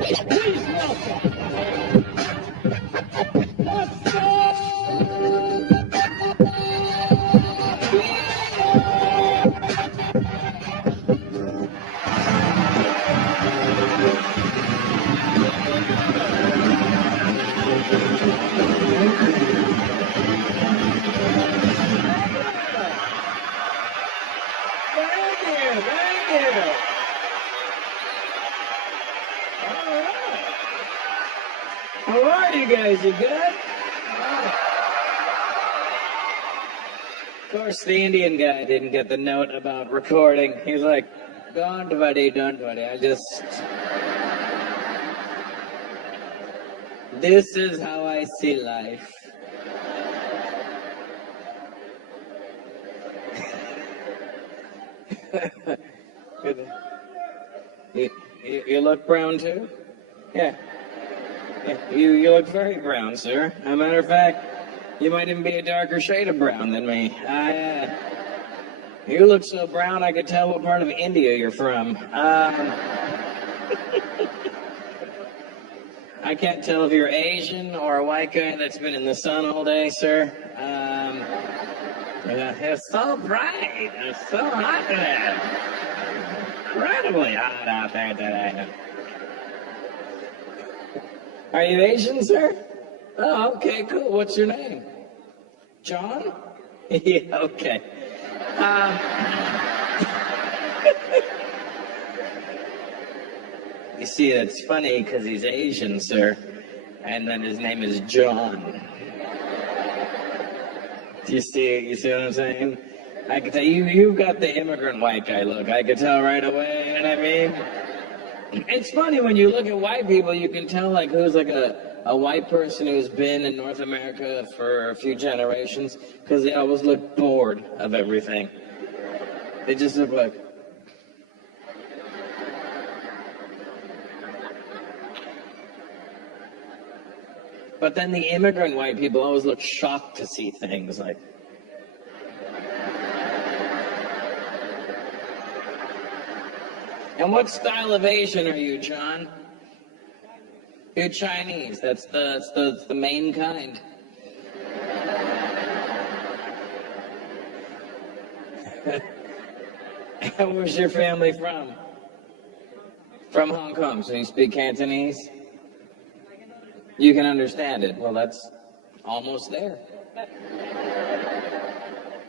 Please welcome. Let's go! Thank you, thank you. All right. How are you guys? You good? Of course, the Indian guy didn't get the note about recording. He's like, don't worry, don't worry. This is how I see life. You look brown too? Yeah. You look very brown, sir. As a matter of fact, you might even be a darker shade of brown than me. You look so brown I could tell what part of India you're from. I can't tell if you're Asian or a white guy that's been in the sun all day, sir. It's so bright. It's so hot today. Incredibly hot out there today. Are you Asian, sir? Oh, okay, cool. What's your name? John? Yeah, okay. You see, it's funny because he's Asian, sir, and then his name is John. Do you see what I'm saying? I can tell you've got the immigrant white guy look. I can tell right away, you know what I mean? It's funny when you look at white people, you can tell like who's like a white person who's been in North America for a few generations, because they always look bored of everything. They just look like... But then the immigrant white people always look shocked to see things like... And what style of Asian are you, John? You're Chinese. That's the main kind. And where's your family from? From Hong Kong. So you speak Cantonese? You can understand it. Well, that's almost there.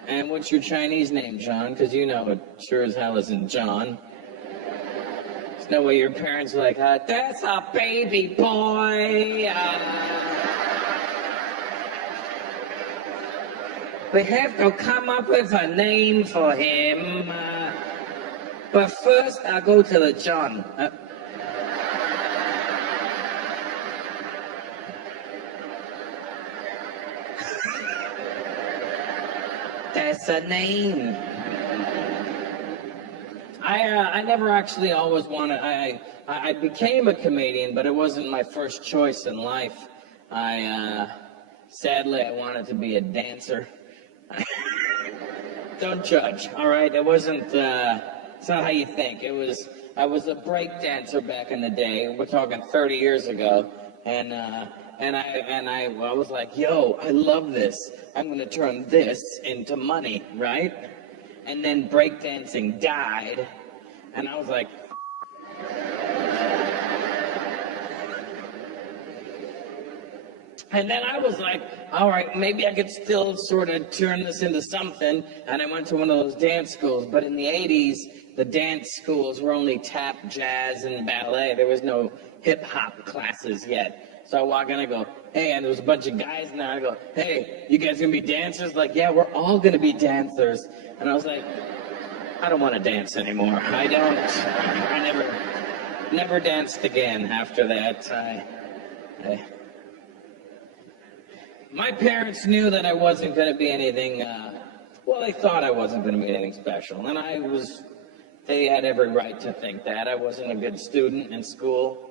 And what's your Chinese name, John? Because you know it sure as hell isn't John. There's no way your parents are like, that's a baby boy. We have to come up with a name for him. But first, I'll go to the John. That's a name. I never actually always wanted. I became a comedian, but it wasn't my first choice in life. Sadly, I wanted to be a dancer. Don't judge, all right? It wasn't. It's not how you think. I was a break dancer back in the day. We're talking 30 years ago, and I was like, yo, I love this. I'm going to turn this into money, right? And then breakdancing died, and I was like, and then I was like, all right, maybe I could still sort of turn this into something, and I went to one of those dance schools, but in the 80s, the dance schools were only tap, jazz, and ballet. There was no hip-hop classes yet. So I walk in, I go, hey, and there was a bunch of guys in there. I go, hey, you guys gonna be dancers? Like, yeah, we're all gonna be dancers. And I was like, I don't want to dance anymore. I never danced again after that. My parents knew that I wasn't gonna be anything, they thought I wasn't gonna be anything special. And they had every right to think that. I wasn't a good student in school.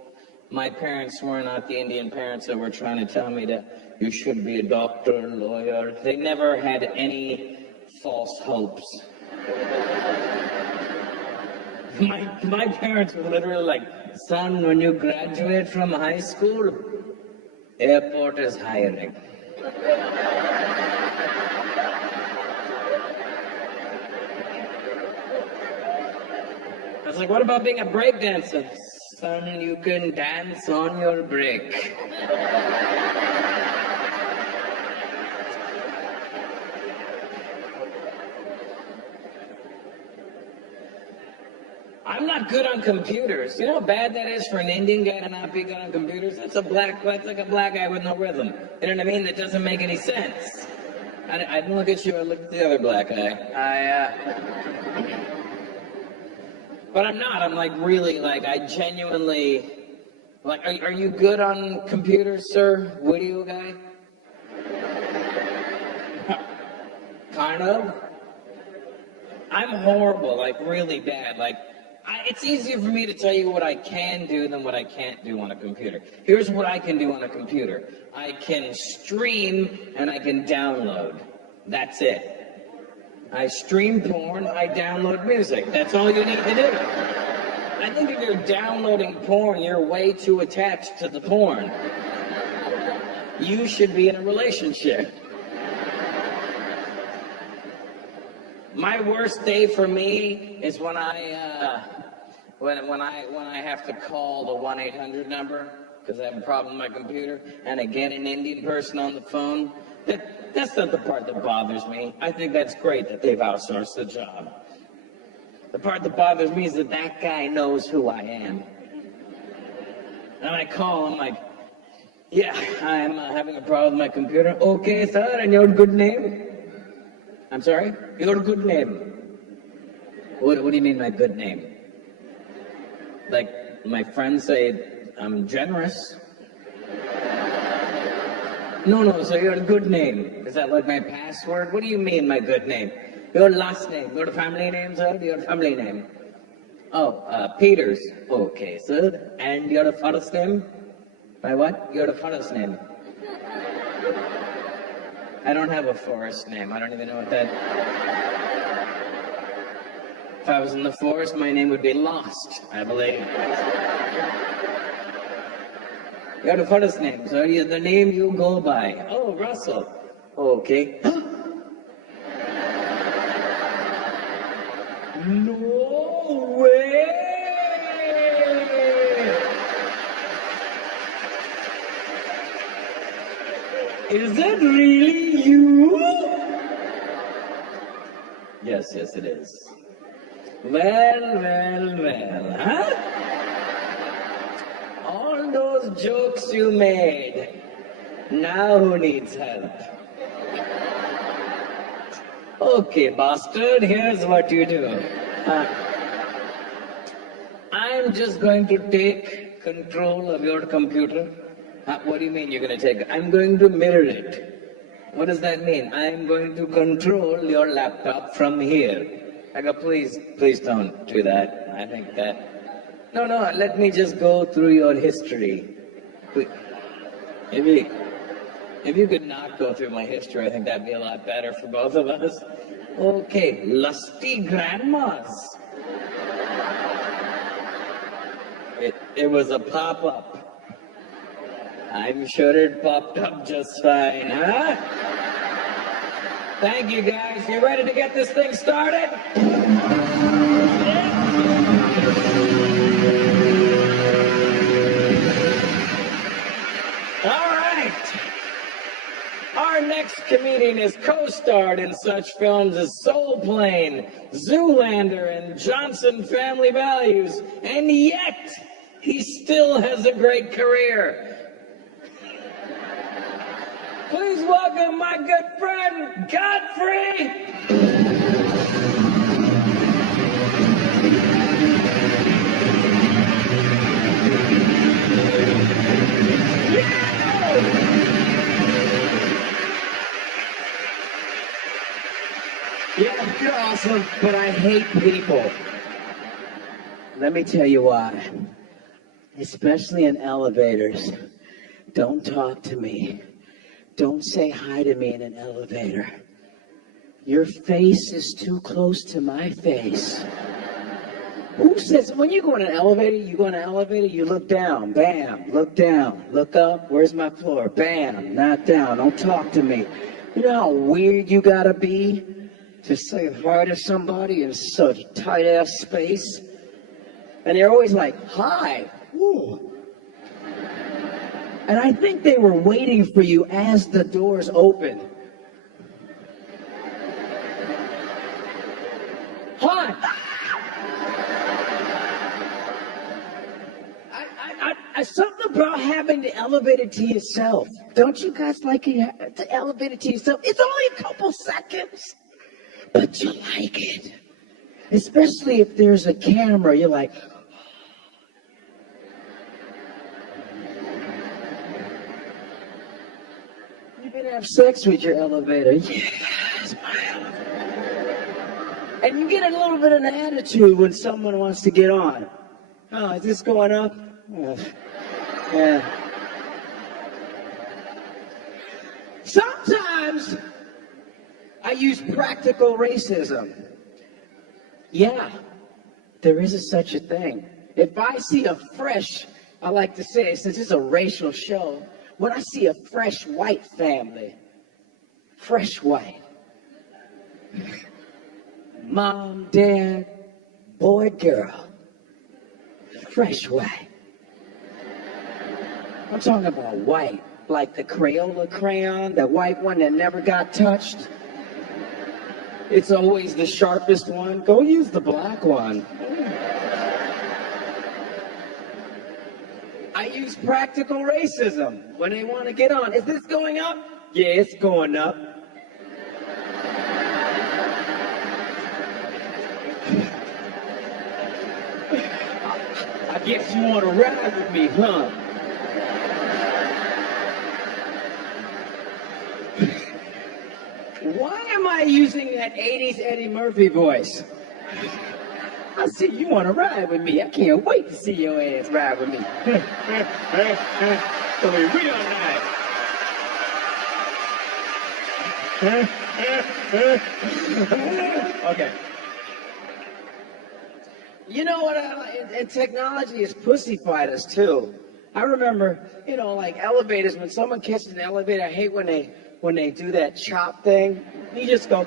My parents were not the Indian parents that were trying to tell me that you should be a doctor, lawyer. They never had any false hopes. My parents were literally like, son, when you graduate from high school, airport is hiring. I was like, what about being a break dancer? Son, you can dance on your break. I'm not good on computers. You know how bad that is for an Indian guy to not be good on computers? That's like a black guy with no rhythm. You know what I mean? That doesn't make any sense. I didn't look at you, I looked at the other black guy. But I'm not. I'm like really, like, I genuinely, like, are you good on computers, sir? Video guy? Kind of. I'm horrible, like really bad. Like, it's easier for me to tell you what I can do than what I can't do on a computer. Here's what I can do on a computer. I can stream and I can download. That's it. I stream porn, I download music. That's all you need to do. I think if you're downloading porn, you're way too attached to the porn. You should be in a relationship. My worst day for me is when I have to call the 1-800 number because I have a problem with my computer and I get an Indian person on the phone. That's not the part that bothers me. I think that's great that they've outsourced the job. The part that bothers me is that that guy knows who I am. And I call, I'm like, yeah, I'm having a problem with my computer. Okay, sir, and your good name? I'm sorry? Your good name. What do you mean my good name? Like, my friends say I'm generous. No, so your good name. Is that like my password? What do you mean, my good name? Your last name. Your family name, sir? Your family name. Oh, Peters. Okay, sir. And your first name? My what? Your first name. I don't have a forest name. I don't even know what that... If I was in the forest, my name would be Lost, I believe. Your first name, sir. The name you go by. Oh, Russell. Okay. No way! Is it really you? Yes, it is. Well, huh? All those jokes you made, now who needs help? Okay, bastard, here's what you do. I'm just going to take control of your computer. What do you mean you're going to take it? I'm going to mirror it. What does that mean? I'm going to control your laptop from here. I go, please don't do that. I think that... No, let me just go through your history. If you could not go through my history, I think that'd be a lot better for both of us. Okay, lusty grandmas. It was a pop-up. I'm sure it popped up just fine, huh? Thank you, guys. You ready to get this thing started? All right. Our next comedian has co-starred in such films as Soul Plane, Zoolander, and Johnson Family Values, and yet he still has a great career. Please welcome my good friend, Godfrey! Yeah, you're awesome, but I hate people. Let me tell you why. Especially in elevators. Don't talk to me. Don't say hi to me in an elevator. Your face is too close to my face. Who says, when you go in an elevator, you look down, bam, look down, look up, where's my floor, bam, not down, don't talk to me. You know how weird you gotta be to say hi to somebody in such tight-ass space? And they're always like, hi, ooh. And I think they were waiting for you as the doors opened. Hi! Something about having the elevator to yourself. Don't you guys like the elevator to yourself? It's only a couple seconds, but you like it. Especially if there's a camera, you're like, you can have sex with your elevator. Yes, my elevator. And you get a little bit of an attitude when someone wants to get on. Oh, is this going up? Yeah. Sometimes I use practical racism. Yeah, there is such a thing. If I see I like to say, since it's a racial show, when I see a fresh white family, fresh white, mom, dad, boy, girl, fresh white. I'm talking about white, like the Crayola crayon, that white one that never got touched. It's always the sharpest one. Go use the black one. I use practical racism when they want to get on. Is this going up? Yeah, it's going up. I guess you want to ride with me, huh? Why am I using that 80s Eddie Murphy voice? I see you want to ride with me. I can't wait to see your ass ride with me. So we all ride. Okay. You know what? And technology has pussified us too. I remember, like elevators. When someone catches an elevator, I hate when they do that chop thing. You just go.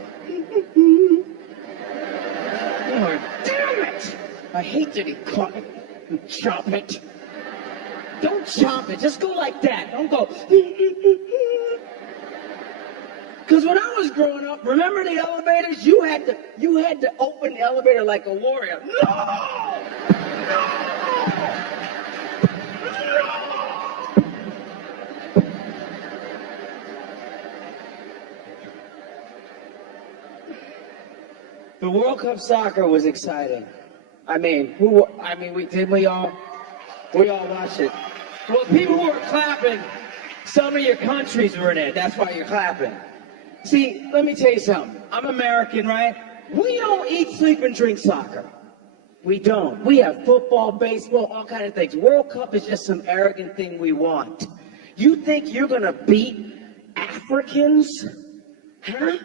Oh, damn it! I hate that he caught it and chop it. Don't chop it. Just go like that. Don't go. Because when I was growing up, remember the elevators? You had to open the elevator like a warrior. No! No! The World Cup soccer was exciting. We all watched it. Well, people were clapping. Some of your countries were in it. That's why you're clapping. See, let me tell you something. I'm American, right? We don't eat, sleep, and drink soccer. We don't. We have football, baseball, all kinds of things. World Cup is just some arrogant thing we want. You think you're gonna beat Africans? Huh?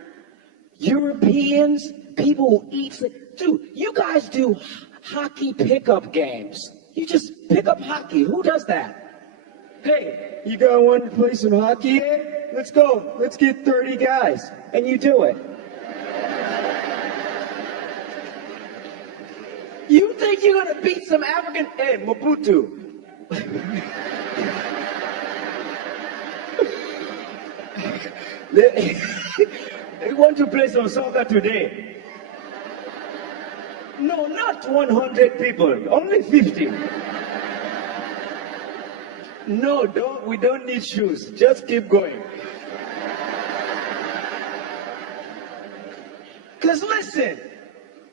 Europeans? People who eat, dude, you guys do hockey pickup games. You just pick up hockey. Who does that? Hey, you guys want to play some hockey? Let's go. Let's get 30 guys. And you do it. You think you're going to beat some African? Hey, Mobutu. They want to play some soccer today. No, not 100 people, only 50. No, we don't need shoes. Just keep going. Because listen,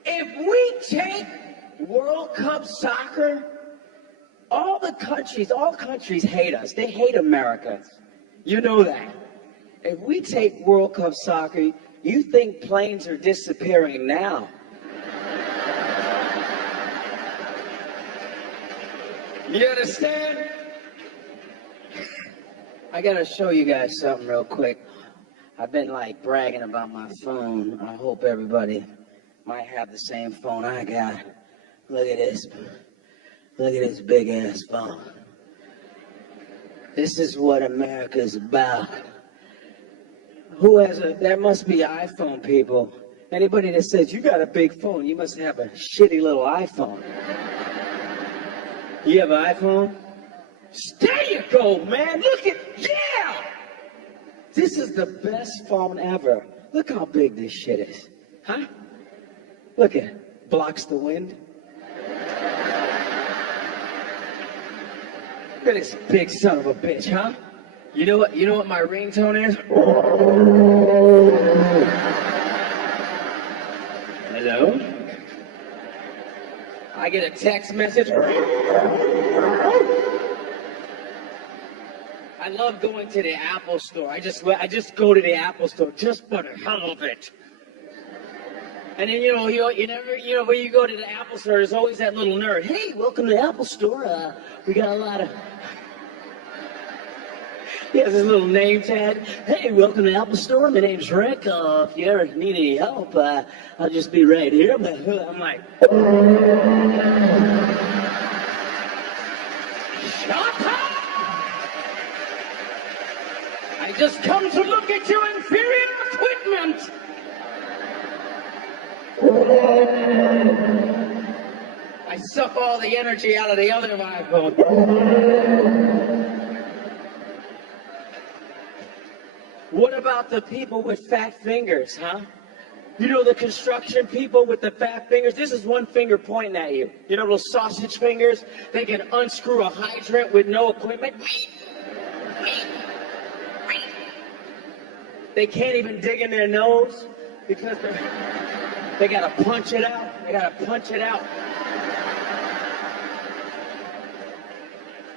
if we take World Cup soccer, all countries hate us. They hate America. You know that. If we take World Cup soccer, you think planes are disappearing now. You understand? I gotta show you guys something real quick. I've been bragging about my phone. I hope everybody might have the same phone I got. Look at this. Look at this big ass phone. This is what America's about. Who has a, that must be iPhone people. Anybody that says you got a big phone, you must have a shitty little iPhone. You have an iPhone? There you go, man. Look at, yeah! This is the best phone ever. Look how big this shit is. Huh? Look at it. Blocks the wind. Look at this big son of a bitch, huh? You know what my ringtone is? Hello? I get a text message. I love going to the Apple store. I just go to the Apple store just for the hell of it. And then, you never, when you go to the Apple store, there's always that little nerd. Hey, welcome to the Apple store. We got a lot of... He has his little name tag. Hey, welcome to the Apple store. My name's Rick. If you ever need any help, I'll just be right here. But I'm like... Shut up! I just come to look at your inferior equipment. I suck all the energy out of the other iPhone. What about the people with fat fingers, huh? You know the construction people with the fat fingers? This is one finger pointing at you. You know those sausage fingers? They can unscrew a hydrant with no equipment. They can't even dig in their nose because they gotta punch it out. They gotta punch it out.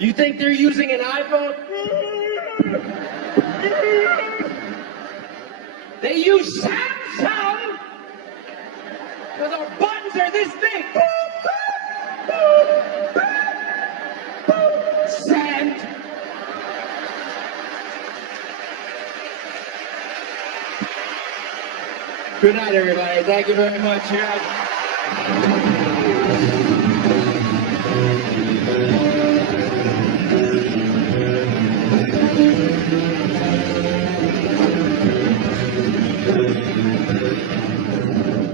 You think they're using an iPhone? They use Samsung because our buttons are this big. Send. Good night, everybody. Thank you very much.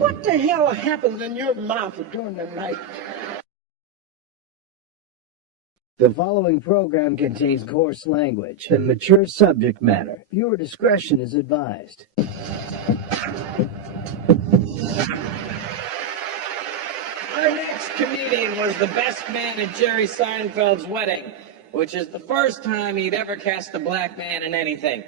What the hell happens in your mouth during the night? The following program contains coarse language and mature subject matter. Viewer discretion is advised. Our next comedian was the best man at Jerry Seinfeld's wedding, which is the first time he'd ever cast a black man in anything.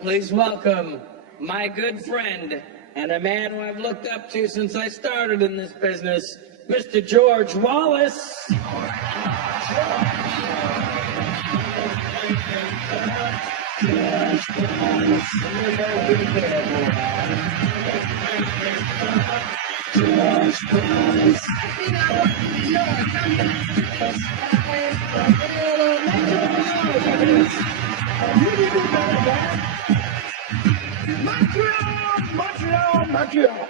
Please welcome my good friend and a man who I've looked up to since I started in this business, Mr. George Wallace. Montreal,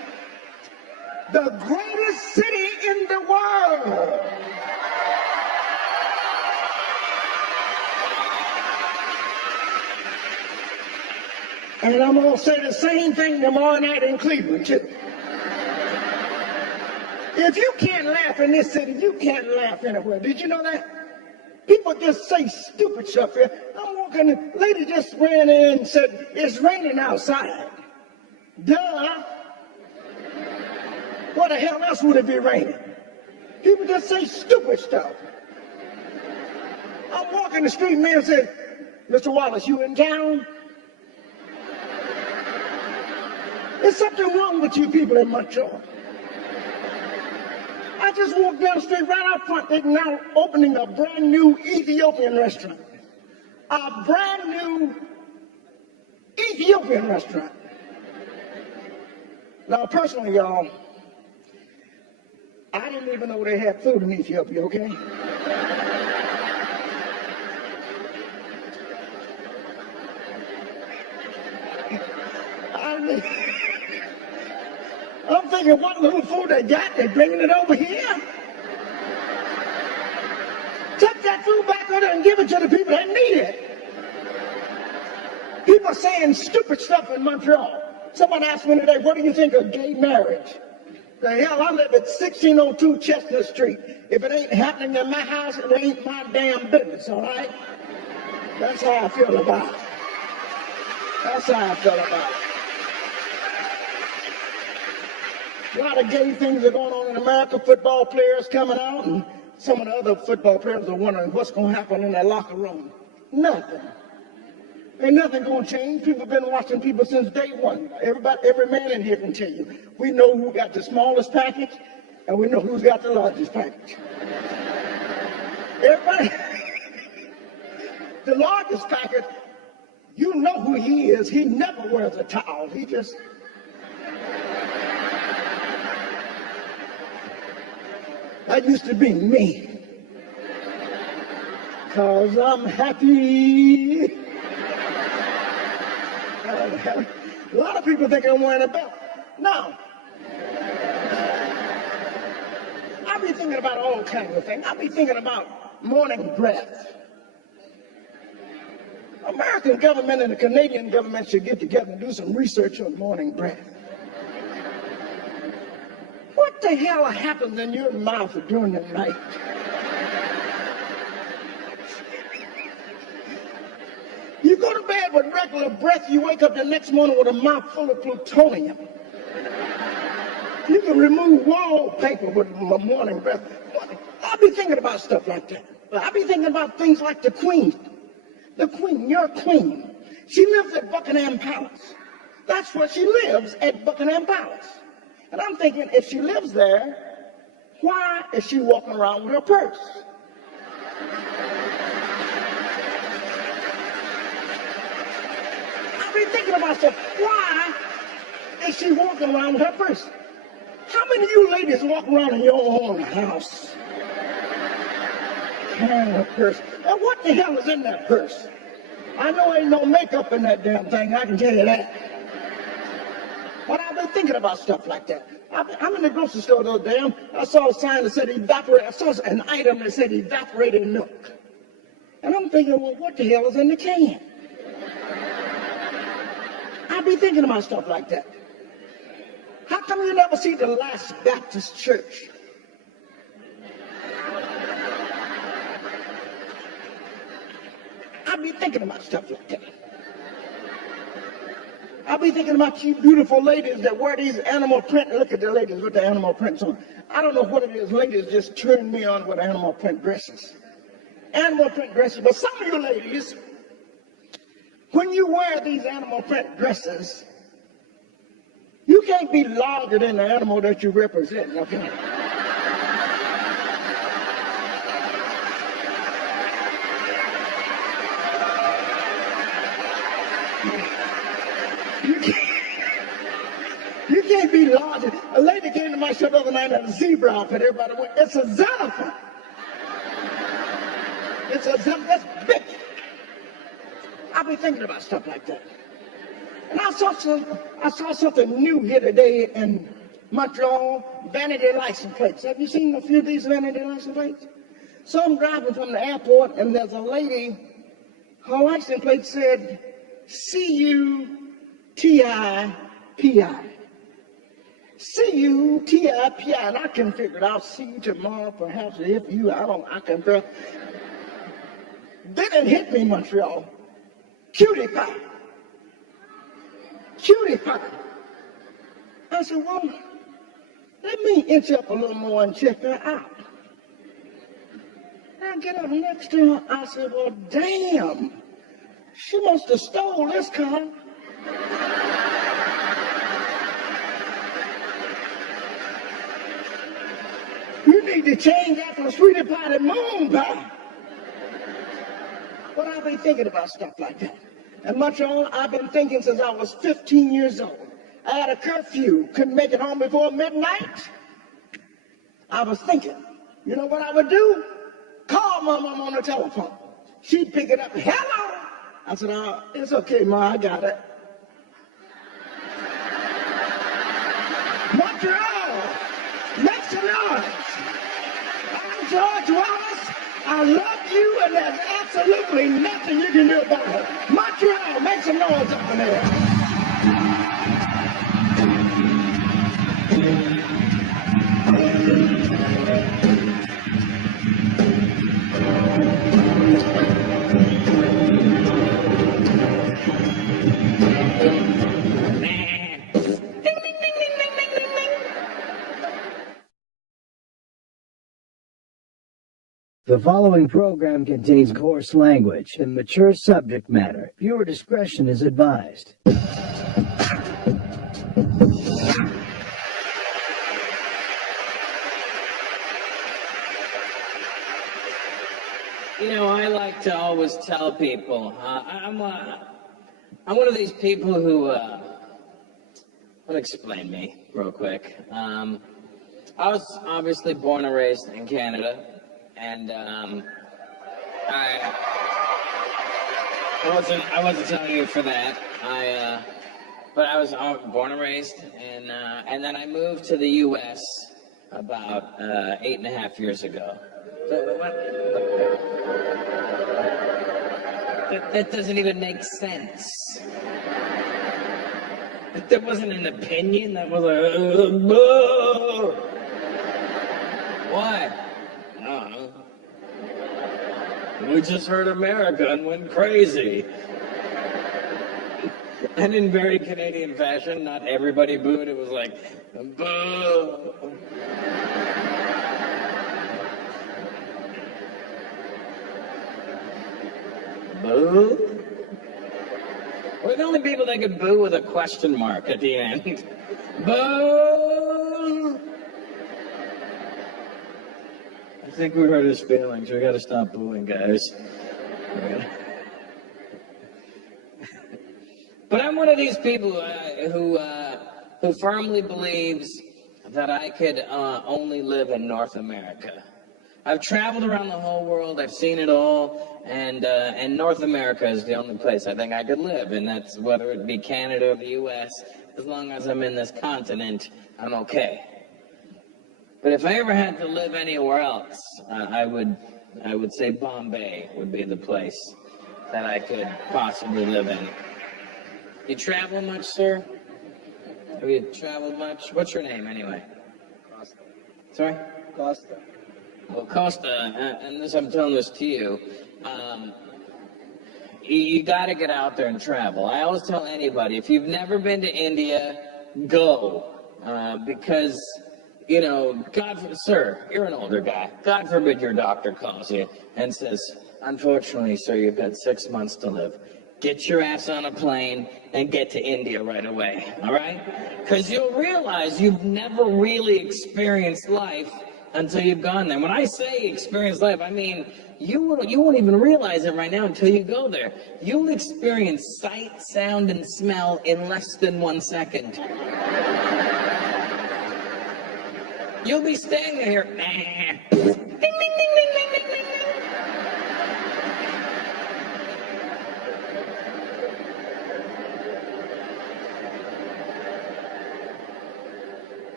the greatest city in the world. And I'm going to say the same thing tomorrow night in Cleveland, too. If you can't laugh in this city, you can't laugh anywhere. Did you know that? People just say stupid stuff here. I'm walking, the lady just ran in and said, it's raining outside. Duh. What the hell else would it be raining? People just say stupid stuff. I'm walking the street, man said, Mr. Wallace, you in town? There's something wrong with you people in Montreal. I just walked down the street right out front. They're now opening a brand new Ethiopian restaurant. A brand new Ethiopian restaurant. Now, personally, y'all, I didn't even know they had food in Ethiopia, okay? I'm thinking, what little food they got, they're bringing it over here? food back on there and give it to the people that need it. People are saying stupid stuff in Montreal. Someone asked me today, what do you think of gay marriage? The hell, I live at 1602 Chestnut Street. If it ain't happening in my house, it ain't my damn business, all right? That's how I feel about it. That's how I feel about it. A lot of gay things are going on in America. Football players coming out, and some of the other football players are wondering what's going to happen in their locker room. Nothing. Ain't nothing going to change. People have been watching people since day one. Every man in here can tell you. We know who got the smallest package, and we know who's got the largest package. Everybody, the largest package, you know who he is. He never wears a towel. He just... That used to be me. 'Cause I'm happy. A lot of people think I'm wearing a belt. No. I be thinking about all kinds of things. I be thinking about morning breath. American government and the Canadian government should get together and do some research on morning breath. What the hell happens in your mouth during the night? You go to bed with regular breath, you wake up the next morning with a mouth full of plutonium. You can remove wallpaper with morning breath. I'll be thinking about stuff like that. I'll be thinking about things like the Queen. The Queen, your Queen. She lives at Buckingham Palace. That's where she lives, at Buckingham Palace. And I'm thinking, if she lives there, why is she walking around with her purse? I've been thinking about stuff. Why is she walking around with her purse? How many of you ladies walk around in your own house carrying a purse? Now, what the hell is in that purse? I know ain't no makeup in that damn thing, I can tell you that. But I've been thinking about stuff like that. I'm in the grocery store the other day. I saw a sign that said I saw an item that said evaporated milk. And I'm thinking, well, what the hell is in the can? I've been thinking about stuff like that. How come you never see the Last Baptist Church? I've been thinking about stuff like that. I'll be thinking about you beautiful ladies that wear these animal print. Look at the ladies with the animal prints on. I don't know what it is. Ladies just turn me on with animal print dresses. Animal print dresses. But some of you ladies, when you wear these animal print dresses, you can't be larger than the animal that you represent. Okay? You can't be larger. A lady came to my show the other night in a zebra outfit. Everybody went, it's a xenophon. It's a xenophon. That's big. I'll be thinking about stuff like that. And I saw something new here today in Montreal, vanity license plates. Have you seen a few of these vanity license plates? So I'm driving from the airport, and there's a lady, her license plate said, C-U-T-I-P-I. C-U-T-I-P-I, and I can figure it out. See you tomorrow, perhaps if you, I can figure. Then it hit me, Montreal. Cutie pie. Cutie pie. I said, well, let me inch up a little more and check her out. I get up next to her, I said, well, damn, she must have stole this car. You need to change that from sweetie pie to moon pie. But I've been thinking about stuff like that. In Montreal, I've been thinking since I was 15 years old. I had a curfew, couldn't make it home before midnight. I was thinking, you know what I would do? Call my mom on the telephone. She'd pick it up, hello. I said, oh, it's okay, Ma, I got it. Montreal, make some noise. I'm George Wallace, I love you, and there's absolutely nothing you can do about it. Montreal, make some noise up in there. The following program contains coarse language and mature subject matter. Viewer discretion is advised. You know, I like to always tell people, I'm one of these people who, let me explain me real quick. I was obviously born and raised in Canada, and I wasn't telling you for that. But I was born and raised, and then I moved to the U.S. about 8.5 years ago. That doesn't even make sense. There wasn't an opinion. That was like, why? I don't know. We just heard America and went crazy. And in very Canadian fashion, not everybody booed. It was like, boo. Boo? We're the only people that could boo with a question mark at the end. Boo! I think we hurt his feelings. We gotta stop booing, guys. But I'm one of these people who firmly believes that I could only live in North America. I've traveled around the whole world. I've seen it all, and North America is the only place I think I could live, and that's whether it be Canada or the U.S. As long as I'm in this continent, I'm okay. But if I ever had to live anywhere else, I would say Bombay would be the place that I could possibly live in. You travel much, sir? Have you traveled much? What's your name, anyway? Costa. Sorry? Costa. Well, Costa, and this I'm telling this to you, you got to get out there and travel. I always tell anybody, if you've never been to India, go. Because, you know, sir, you're an older guy. God forbid your doctor calls you and says, unfortunately, sir, you've got 6 months to live. Get your ass on a plane and get to India right away, all right? Because you'll realize you've never really experienced life until you've gone there. When I say experience life, I mean you won't even realize it right now until you go there. You'll experience sight, sound, and smell in less than 1 second. You'll be staying there, ding, ding, ding, ding, ding, ding, ding.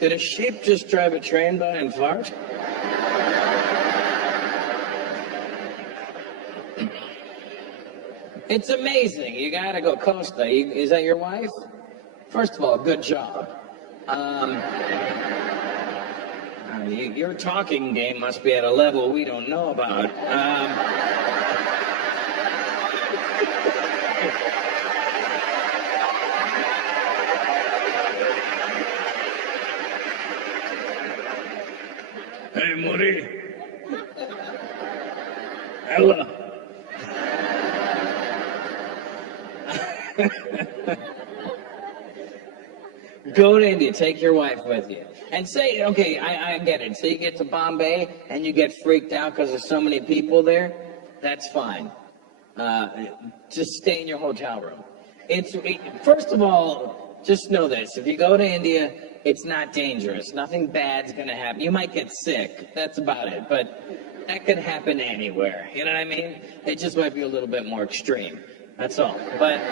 Did a sheep just drive a train by and fart? It's amazing. You gotta go, Costa. Is that your wife? First of all, good job. Your talking game must be at a level we don't know about. Hey, Muri. Ella. Go to India, take your wife with you. And say, okay, I get it. Say you get to Bombay and you get freaked out because there's so many people there. That's fine. Just stay in your hotel room. First of all, just know this. If you go to India, it's not dangerous. Nothing bad's going to happen. You might get sick. That's about it. But that could happen anywhere. You know what I mean? It just might be a little bit more extreme. That's all. But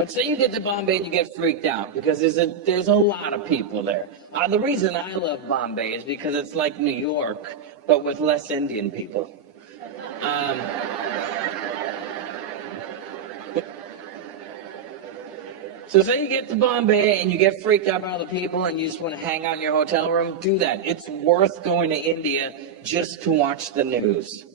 But say you get to Bombay and you get freaked out because there's a lot of people there. The reason I love Bombay is because it's like New York, but with less Indian people. So say you get to Bombay and you get freaked out by all the people and you just want to hang out in your hotel room, do that. It's worth going to India just to watch the news.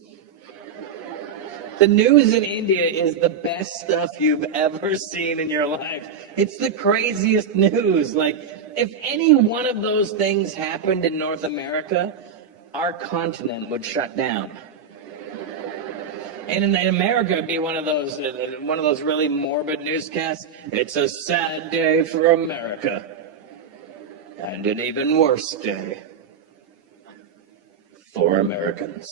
The news in India is the best stuff you've ever seen in your life. It's the craziest news. Like, if any one of those things happened in North America, our continent would shut down. And in America, it'd be one of those really morbid newscasts. It's a sad day for America. And an even worse day for Americans.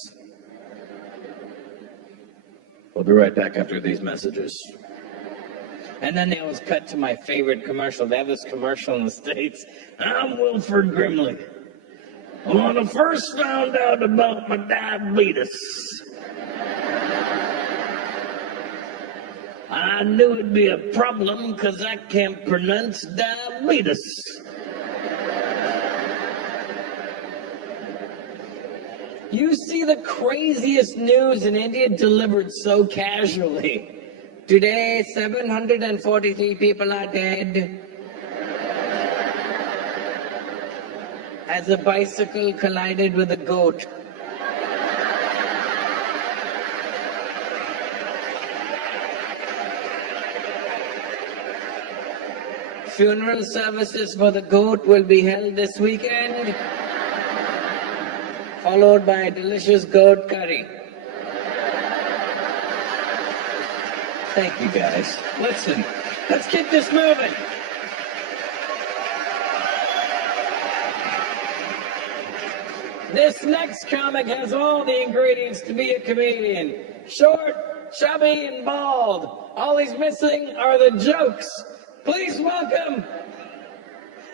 We'll be right back after these messages. And then they always cut to my favorite commercial. They have this commercial in the States. I'm Wilford Brimley. When I first found out about my diabetes, I knew it'd be a problem because I can't pronounce diabetes. You see the craziest news in India delivered so casually. Today, 743 people are dead as a bicycle collided with a goat. Funeral services for the goat will be held this weekend, followed by a delicious goat curry. Thank you, guys. Listen, let's keep this moving. This next comic has all the ingredients to be a comedian. Short, chubby, and bald. All he's missing are the jokes. Please welcome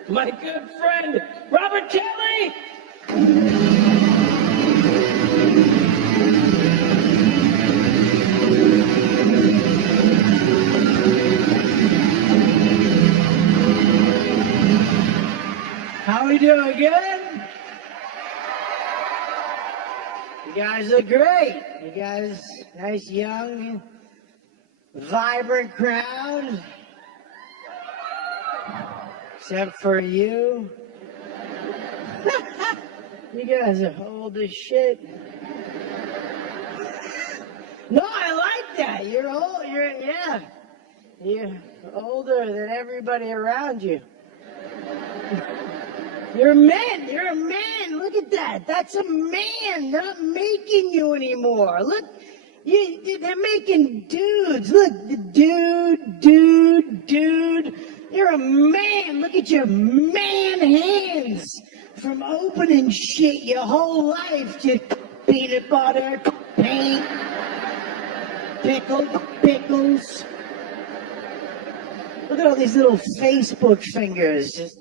my good friend, Robert Kelly. How we doing? Good? You guys look great. You guys, nice young, vibrant crowd. Except for you. You guys are old as shit. No, I like that. You're old. You're older than everybody around you. You're a man. You're a man. Look at that. That's a man. They're not making you anymore. Look, they're making dudes. Look, the dude. You're a man. Look at your man hands. From opening shit your whole life to peanut butter, paint, pickles. Look at all these little Facebook fingers. Just.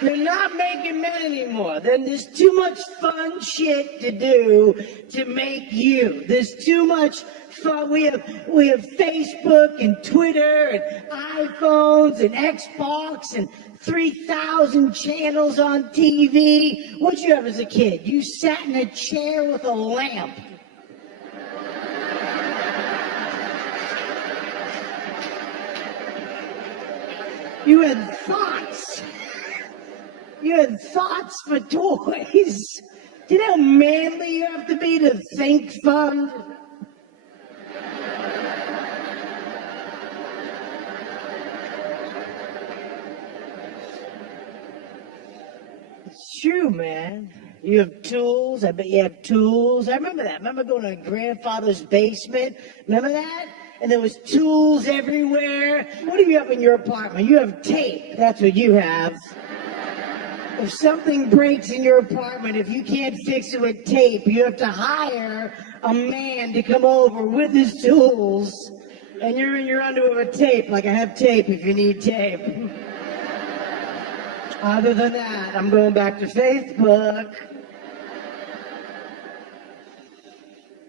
They're not making men anymore. Then there's too much fun shit to do to make you. There's too much fun. We have Facebook and Twitter and iPhones and Xbox and 3,000 channels on TV. What'd you have as a kid? You sat in a chair with a lamp. You had thoughts. You had thoughts for toys. Do you know how manly you have to be to think fun? It's true, man. You have tools. I bet you have tools. I remember that. I remember going to my grandfather's basement. Remember that? And there was tools everywhere. What do you have in your apartment? You have tape. That's what you have. If something breaks in your apartment, if you can't fix it with tape, you have to hire a man to come over with his tools, and you're in your underwear with tape, like I have tape if you need tape. Other than that, I'm going back to Facebook.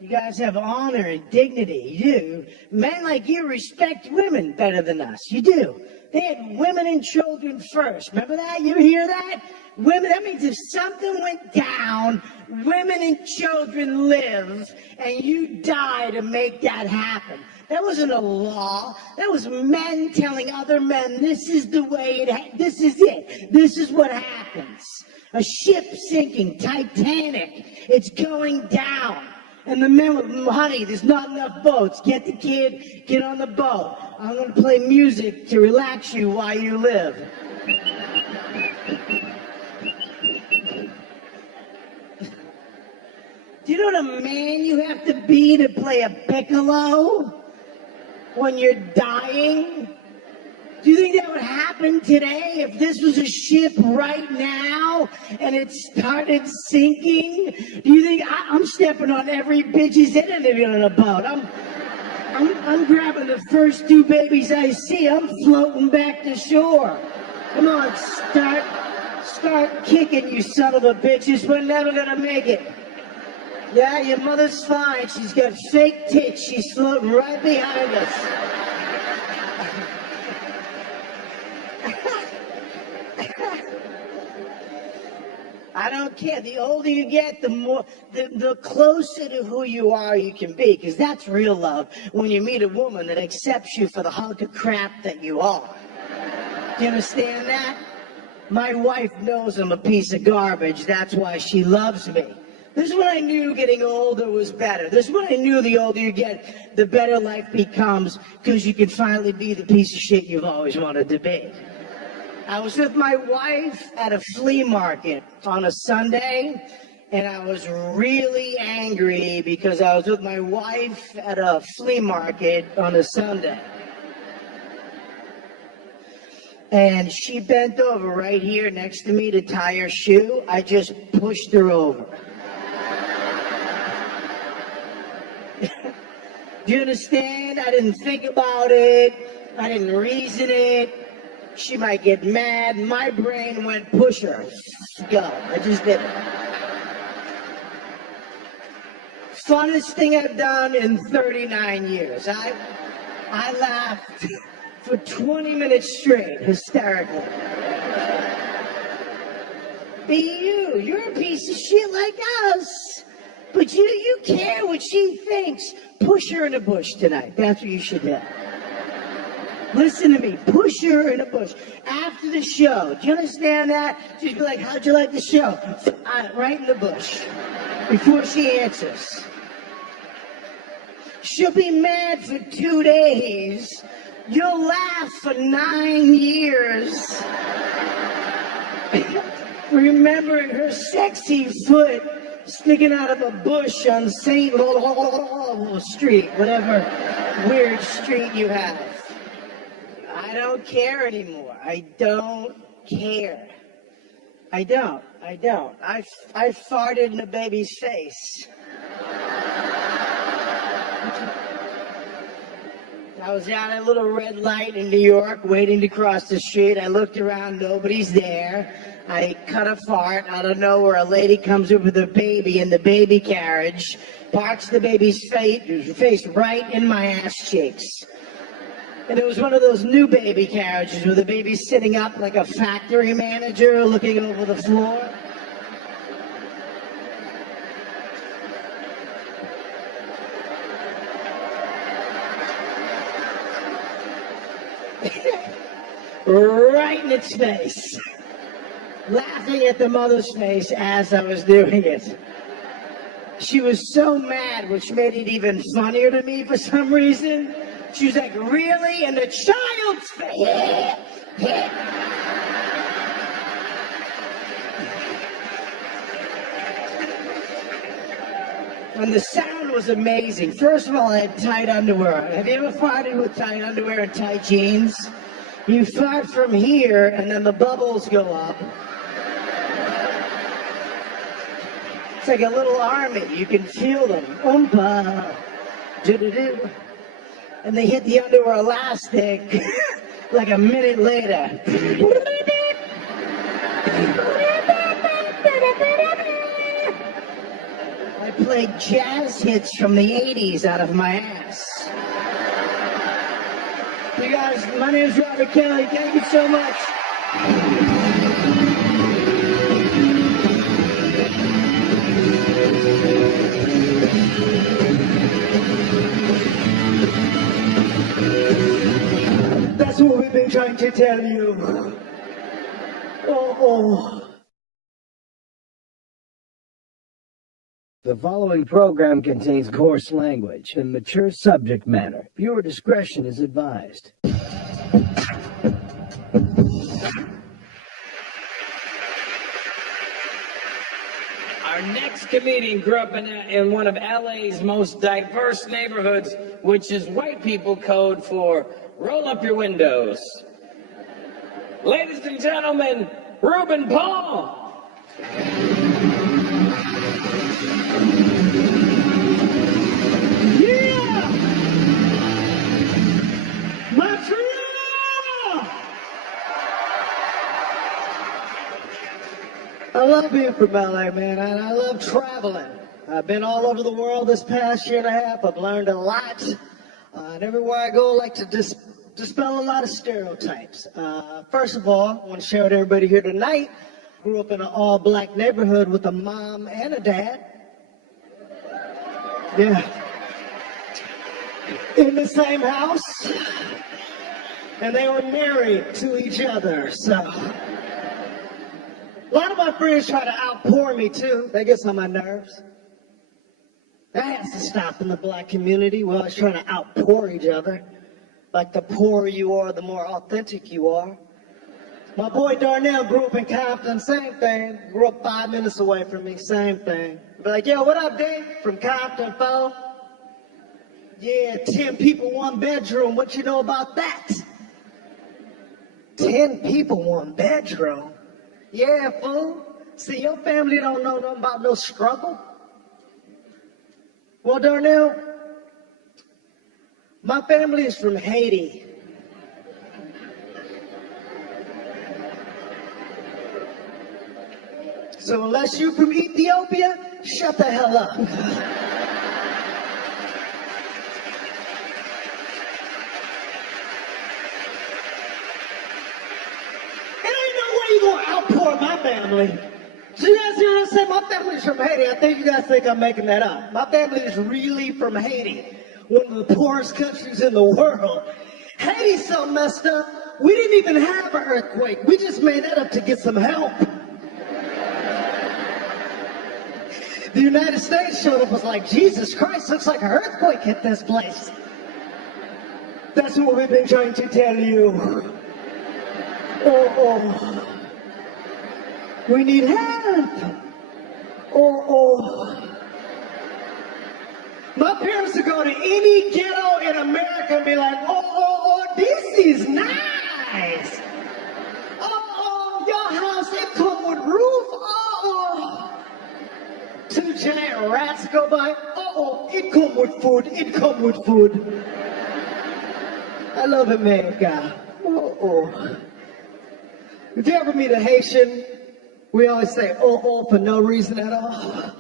You guys have honor and dignity. You do. Men like you respect women better than us. You do. They had women and children first. Remember that? You hear that? Women, that means if something went down, women and children live, and you die to make that happen. That wasn't a law. That was men telling other men, this is the way this is it. This is what happens. A ship sinking, Titanic. It's going down. And the men with, honey, there's not enough boats. Get the kid, get on the boat. I'm going to play music to relax you while you live. Do you know what a man you have to be to play a piccolo when you're dying? Do you think that would happen today if this was a ship right now and it started sinking? Do you think I'm stepping on every bitch's interview on a boat? I'm grabbing the first two babies I see. I'm floating back to shore. Come on, start kicking, you son of a bitches. We're never gonna make it. Yeah, your mother's fine. She's got fake tits. She's floating right behind us. I don't care. The older you get, the closer to who you are you can be, because that's real love, when you meet a woman that accepts you for the hunk of crap that you are. Do you understand that? My wife knows I'm a piece of garbage. That's why she loves me. This is when I knew getting older was better. This is when I knew the older you get, the better life becomes, because you can finally be the piece of shit you've always wanted to be. I was with my wife at a flea market on a Sunday, and I was really angry because I was with my wife at a flea market on a Sunday. And she bent over right here next to me to tie her shoe. I just pushed her over. Do you understand? I didn't think about it. I didn't reason it. She might get mad. My brain went, push her. Go. I just did it. Funnest thing I've done in 39 years. I laughed for 20 minutes straight, hysterically. Be you. You're a piece of shit like us. But you care what she thinks. Push her in a bush tonight. That's what you should do. Listen to me. Push her in a bush. After the show, do you understand that? She'd be like, how'd you like the show? Right in the bush. Before she answers. She'll be mad for 2 days. You'll laugh for 9 years. Remembering her sexy foot sticking out of a bush on St. Street, whatever weird street you have. I don't care anymore. I don't care. I don't. I farted in a baby's face. I was at a little red light in New York waiting to cross the street. I looked around, nobody's there. I cut a fart out of nowhere. A lady comes up with a baby in the baby carriage, parks the baby's face right in my ass cheeks. And it was one of those new baby carriages where the baby's sitting up like a factory manager looking over the floor. Right in its face. Laughing at the mother's face as I was doing it. She was so mad, which made it even funnier to me for some reason. She was like, really? And the child's face. And the sound was amazing. First of all, I had tight underwear. Have you ever farted with tight underwear and tight jeans? You fart from here, and then the bubbles go up. like a little army. You can feel them. Oompa. Do-do-do. And they hit the underwear elastic like a minute later. I played jazz hits from the 80s out of my ass. You guys, my name is Robert Kelly. Thank you so much. That's what we've been trying to tell you. Oh. The following program contains coarse language and mature subject matter. Viewer discretion is advised. Our next comedian grew up in one of LA's most diverse neighborhoods, which is white people code for roll up your windows. Ladies and gentlemen, Reuben Paul. Yeah! Montreal! I love being from LA, man, and I love traveling. I've been all over the world this past year and a half. I've learned a lot. And everywhere I go, I like to dispel a lot of stereotypes. First of all, I want to share with everybody here tonight, grew up in an all-black neighborhood with a mom and a dad. Yeah. In the same house. And they were married to each other, so. A lot of my friends try to outpour me, too. That gets on my nerves. That has to stop in the black community. We're always trying to outpour each other. Like the poorer you are, the more authentic you are. My boy Darnell grew up in Compton, same thing. Grew up 5 minutes away from me, same thing. Be like, yo, what up, Dave? From Compton, fo? Yeah, 10 people, 1 bedroom. What you know about that? 10 people, 1 bedroom? Yeah, fool. See, your family don't know nothing about no struggle. Well, Darnell, my family is from Haiti. So unless you're from Ethiopia, shut the hell up. It ain't no way you gonna outpour my family. So you guys hear what I said? My family's from Haiti. I think you guys think I'm making that up. My family is really from Haiti, one of the poorest countries in the world. Haiti's so messed up, we didn't even have an earthquake. We just made that up to get some help. The United States showed up and was like, Jesus Christ, looks like an earthquake hit this place. That's what we've been trying to tell you. Oh. We need help. Oh. My parents would go to any ghetto in America and be like, oh, this is nice. Oh, your house, it come with roof. Oh. 2 giant rats go by. Uh-oh, it come with food. It come with food. I love America. Uh-oh. If you ever meet a Haitian, we always say, oh, for no reason at all.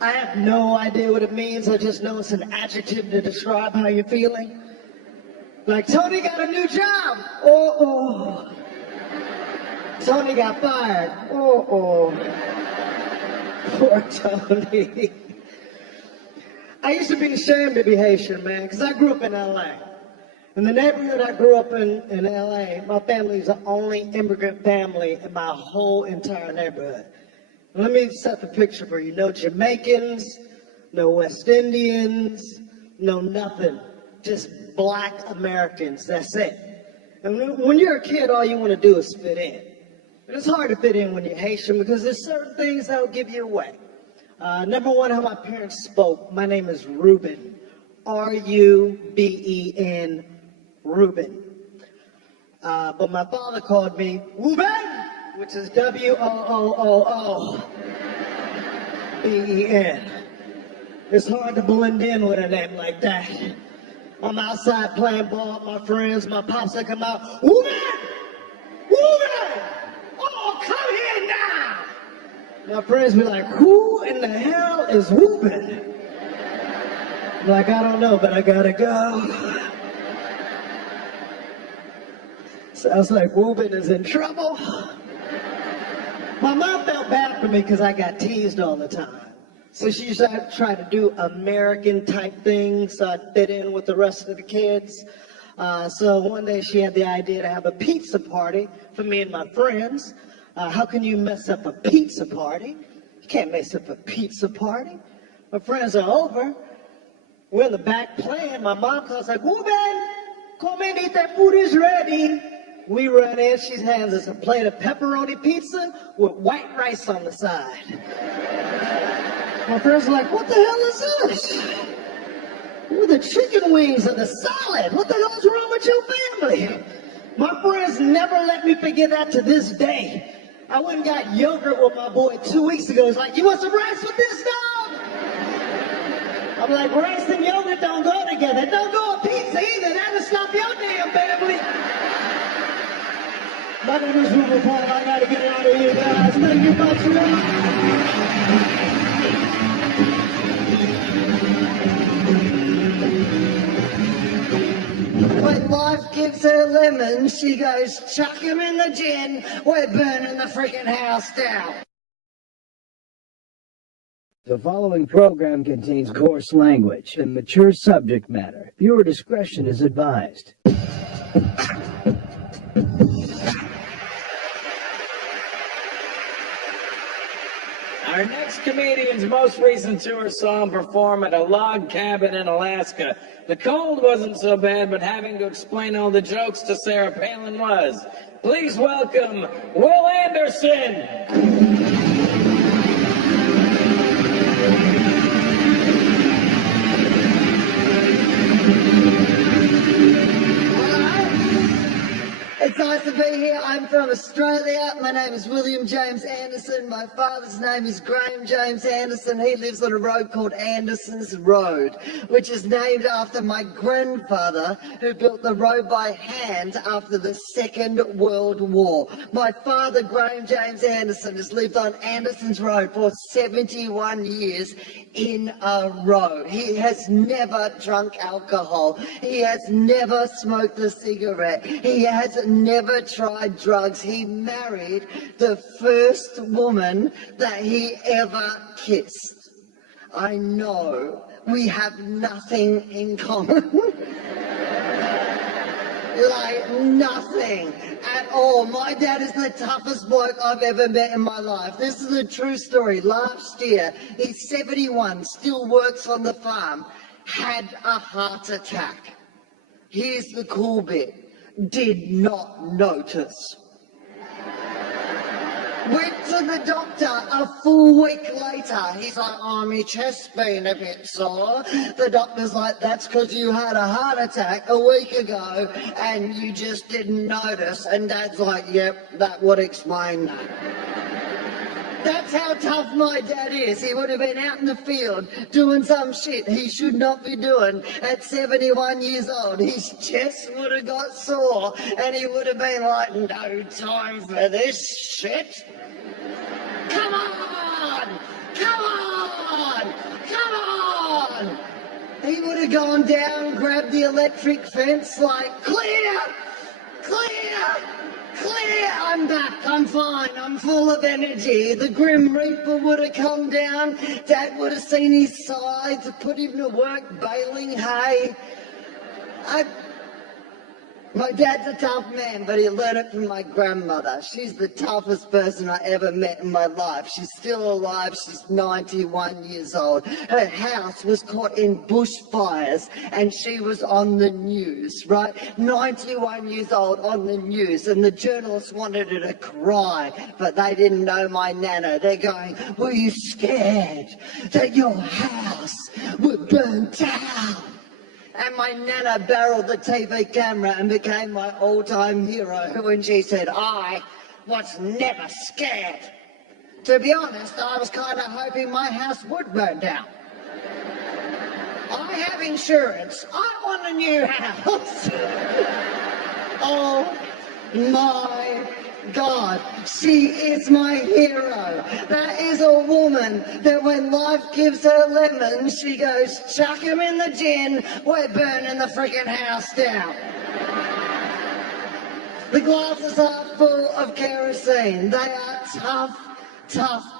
I have no idea what it means. I just know it's an adjective to describe how you're feeling. Like, Tony got a new job. Oh. Tony got fired. Oh. Poor Tony. I used to be ashamed to be Haitian, man, because I grew up in LA. In the neighborhood I grew up in LA, my family is the only immigrant family in my whole entire neighborhood. Let me set the picture for you. No Jamaicans, no West Indians, no nothing. Just black Americans, that's it. And when you're a kid, all you want to do is fit in. But it's hard to fit in when you're Haitian because there's certain things that will give you away. Number one, how my parents spoke. My name is Reuben. R-U-B-E-N, Reuben. But my father called me Reuben, which is W-O-O-O-O. B-E-N. It's hard to blend in with a name like that. I'm outside playing ball with my friends. My pops will come out, Woman! Woman! Oh, come here now! My friends be like, who in the hell is whooping? I'm like, I don't know, but I gotta go. Sounds like Whoopin is in trouble. My mom felt bad for me because I got teased all the time. So she used to try to do American type things so I'd fit in with the rest of the kids. So one day she had the idea to have a pizza party for me and my friends. How can you mess up a pizza party? You can't mess up a pizza party. My friends are over. We're in the back playing. My mom calls like, Woman, come in, eat, that food is ready. We run in, she hands us a plate of pepperoni pizza with white rice on the side. My friends are like, what the hell is this? With the chicken wings and the salad. What the hell is wrong with your family? My friends never let me forget that to this day. I went and got yogurt with my boy 2 weeks ago. He's like, you want some rice with this, dog? I'm like, rice and yogurt don't go together. It don't go with pizza either. That'll stop your damn family. My name is Ruben Paul. I gotta get out of here, guys. Thank you much, When life gives her lemons, she goes, chuck him in the gin. We're burning the freaking house down. The following program contains coarse language and mature subject matter. Viewer discretion is advised. Our next comedian's most recent tour saw him perform at a log cabin in Alaska. The cold wasn't so bad, but having to explain all the jokes to Sarah Palin was. Please welcome Will Anderson. It's nice to be here. I'm from Australia. My name is William James Anderson. My father's name is Graham James Anderson. He lives on a road called Anderson's Road, which is named after my grandfather, who built the road by hand after the Second World War. My father, Graham James Anderson, has lived on Anderson's Road for 71 years in a row. He has never drunk alcohol. He has never smoked a cigarette. He has never tried drugs. He married the first woman that he ever kissed. I know we have nothing in common. Like nothing at all. My dad is the toughest bloke I've ever met in my life. This is a true story. Last year, he's 71, still works on the farm, had a heart attack. Here's the cool bit. Did not notice. Went to the doctor a full week later. He's like, oh, my chest's been a bit sore. The doctor's like, that's because you had a heart attack a week ago and you just didn't notice. And Dad's like, yep, that would explain that. That's how tough my dad is. He would have been out in the field doing some shit he should not be doing at 71 years old. His chest would have got sore and he would have been like, no time for this shit. Come on! Come on! Come on! He would have gone down, grabbed the electric fence like, clear! Clear! Clear! I'm back, I'm fine, I'm full of energy. The Grim Reaper would have come down, Dad would have seen his side to put him to work baling hay. My dad's a tough man, but he learned it from my grandmother. She's the toughest person I ever met in my life. She's still alive, she's 91 years old. Her house was caught in bushfires and she was on the news, right? 91 years old on the news, and the journalists wanted her to cry, but they didn't know my nana. They're going, were you scared that your house would burn down? And my nana barreled the TV camera and became my all-time hero when she said, I was never scared To be honest, I was kind of hoping my house would burn down. I have insurance. I want a new house. Oh my God, she is my hero. That is a woman that when life gives her lemons, she goes, chuck him in the gin, we're burning the freaking house down. The glasses are full of kerosene. They are tough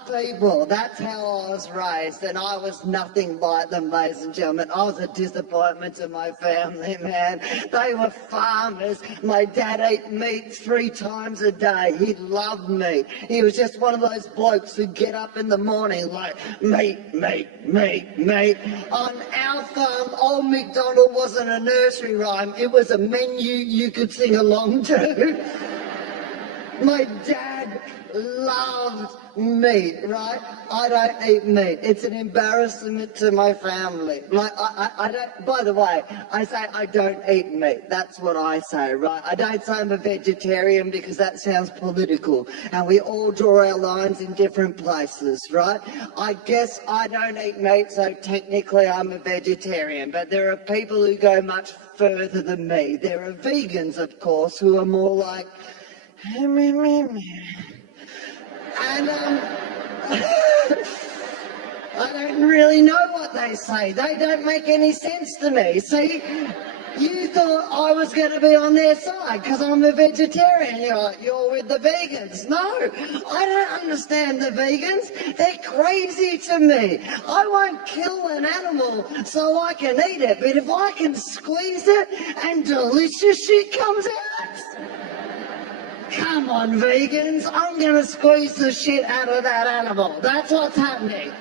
people. That's how I was raised, and I was nothing like them, ladies and gentlemen. I was a disappointment to my family, man. They were farmers. My dad ate meat 3 times a day. He loved meat. He was just one of those blokes who get up in the morning like, meat. On our farm, Old MacDonald wasn't a nursery rhyme. It was a menu you could sing along to. My dad loved meat, right? I don't eat meat. It's an embarrassment to my family. I don't, by the way, I say I don't eat meat. That's what I say, right? I don't say I'm a vegetarian because that sounds political. And we all draw our lines in different places, right? I guess I don't eat meat, so technically I'm a vegetarian. But there are people who go much further than me. There are vegans, of course, who are more like, and I don't really know what they say. They don't make any sense to me. See, you thought I was going to be on their side because I'm a vegetarian. You're with the vegans. No, I don't understand the vegans. They're crazy to me. I won't kill an animal so I can eat it, but if I can squeeze it and delicious shit comes out, come on, vegans, I'm going to squeeze the shit out of that animal. That's what's happening.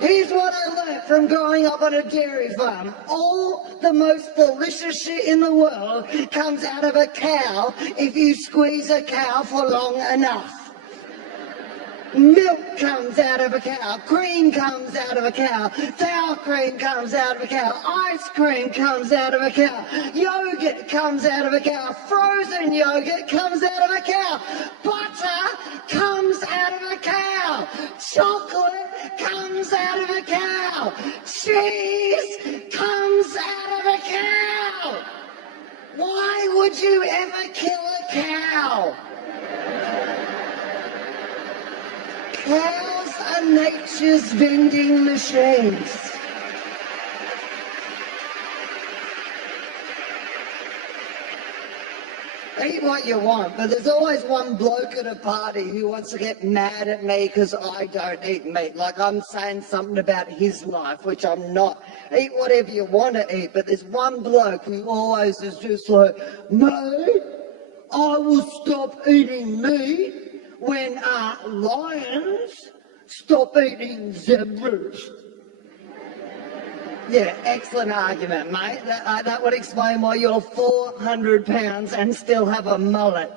Here's what I learned from growing up on a dairy farm. All the most delicious shit in the world comes out of a cow if you squeeze a cow for long enough. Milk comes out of a cow, cream comes out of a cow, sour cream comes out of a cow, ice cream comes out of a cow, yogurt comes out of a cow, frozen yogurt comes out of a cow, butter comes out of a cow, chocolate comes out of a cow, cheese comes out of a cow. Why would you ever kill a cow? Cows are nature's vending machines. Eat what you want, but there's always one bloke at a party who wants to get mad at me because I don't eat meat. Like I'm saying something about his life, which I'm not. Eat whatever you want to eat, but there's one bloke who always is just like, mate, I will stop eating meat when lions stop eating zebras. Yeah, excellent argument, mate. That would explain why you're 400 pounds and still have a mullet.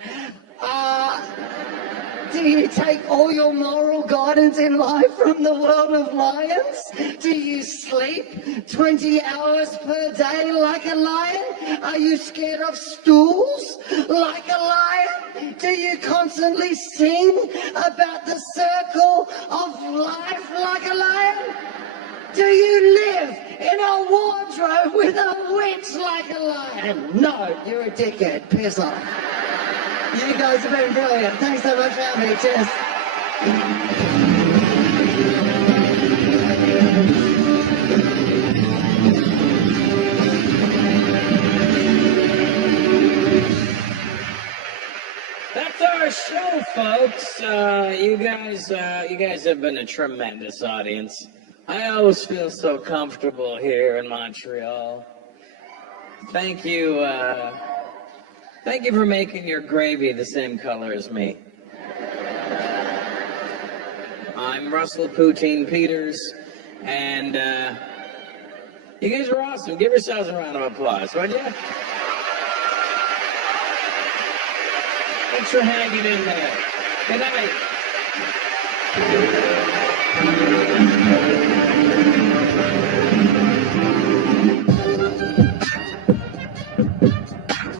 Do you take all your moral guidance in life from the world of lions? Do you sleep 20 hours per day like a lion? Are you scared of stools like a lion? Do you constantly sing about the circle of life like a lion? Do you live in a wardrobe with a witch like a lion? No, you're a dickhead. Piss off. You guys have been brilliant. Thanks so much for having me. Cheers. That's our show, folks. You guys have been a tremendous audience. I always feel so comfortable here in Montreal. Thank you. Thank you for making your gravy the same color as me. I'm Russell Poutine Peters, and you guys are awesome. Give yourselves a round of applause, would you? Thanks for hanging in there. Good night.